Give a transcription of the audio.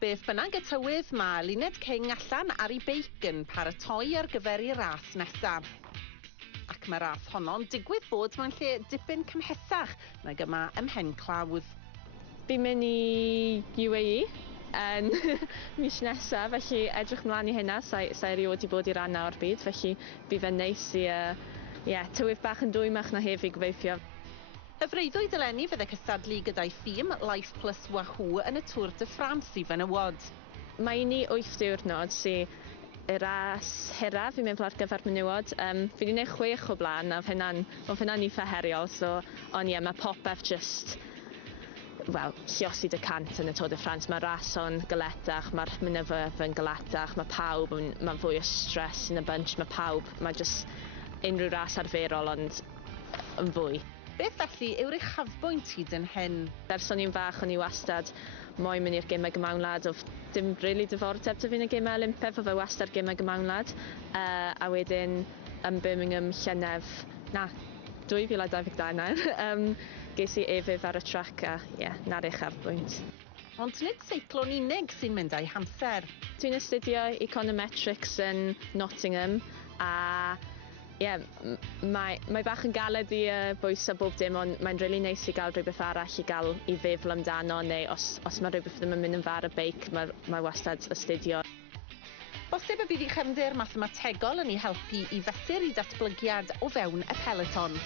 Beth bynnag y tywydd mae Eluned King allan ar ei beic yn paratoi ar gyfer ei ras nesaf. Ac mae ras honno'n digwydd bod mewn lle dipyn cymhesach nag yma ym Mhen Clawdd. Fi'n mynd i UAE yn mis nesaf, felly edrych mlaen i hynna. Sa erioed i bod i ran o'r byd, felly bydd fe'n neis i tywydd bach yn dwymach na hef i gobeithio. Y freuddwyd eleni fydd y cystadlu gyda'i ffîm Life Plus Wahoo yn y Tour de France i fenywod. Mae ni 8 diwrnod sy'n y ras hera fi'n meddwl ar gyfer menywod. Fi wedi gwneud 6 o blaen, a hynna'n eitha heriol. Ond mae popeth just, lluosi dy cant yn y Tour de France. Mae ras o'n galetach, mae'r mynyddoedd yn galetach, mae pawb yn fwy o stress yn y bunch, mae just unrhyw ras arferol ond yn fwy. Beth felly yw'r uchafbwynt hyd yn hyn? Ers o'n i'n fach, o'n i wastad moyn mynd i'r gemau gymawnwlad, dim really diddordeb 'da fi yn y gemau Olympaidd, fe wastad gemau gymawnwlad. A wedyn yn Birmingham, Llynedd, 2022 nawr, ges i efydd ar y trac a na'r uchafbwynt. Ond nid seiclo'n unig sy'n mynd â'i hamser. Dwi'n astudio econometrics yn Nottingham a mae bach yn galed i bwyso bob dim, ond mae'n rili neis i gael rhywbeth arall i feddwl amdano, neu os mae rhywbeth ddim yn mynd yn far y beic, mae wastad astudio. Bosib y bydd ei chefndir mathemategol yn ei helpu i fesur i datblygiad o fewn y peleton.